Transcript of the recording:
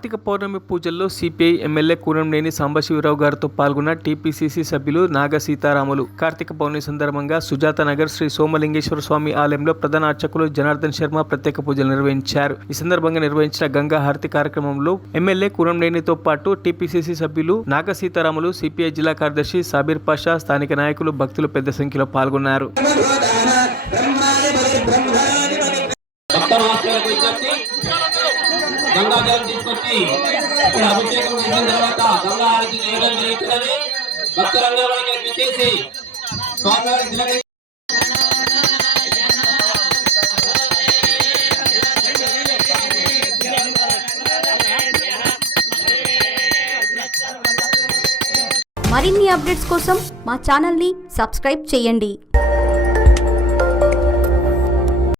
కార్తీక పౌర్ణమి పూజల్లో CPI MLA Kunamneni Sambasivarao గారితో పాల్గొన్న టీపీసీసీ సభ్యులు నాగ సీతారాములు. కార్తీక పౌర్ణమి సందర్భంగా సుజాత నగర్ శ్రీ సోమలింగేశ్వర స్వామి ఆలయంలో ప్రధాన అర్చకులు జనార్దన్ శర్మ ప్రత్యేక పూజలు నిర్వహించారు. ఈ సందర్భంగా నిర్వహించిన గంగా హారతి కార్యక్రమంలో ఎమ్మెల్యే కూనంనేనితో పాటు టీపీసీసీ సభ్యులు నాగ సీతారాములు, సిపిఐ జిల్లా కార్యదర్శి సాబీర్ పాషా, స్థానిక నాయకులు, భక్తులు పెద్ద సంఖ్యలో పాల్గొన్నారు. గంగాజలం తీసుకొచ్చి ఇక్కడ అభిషేకం చేసిన తర్వాత గంగా హారతి చేయడం జరుగుతున్నది. భక్తులందరూ మనకి చేసి మరిన్ని అప్డేట్స్ కోసం మా ఛానల్ని సబ్స్క్రైబ్ చేయండి.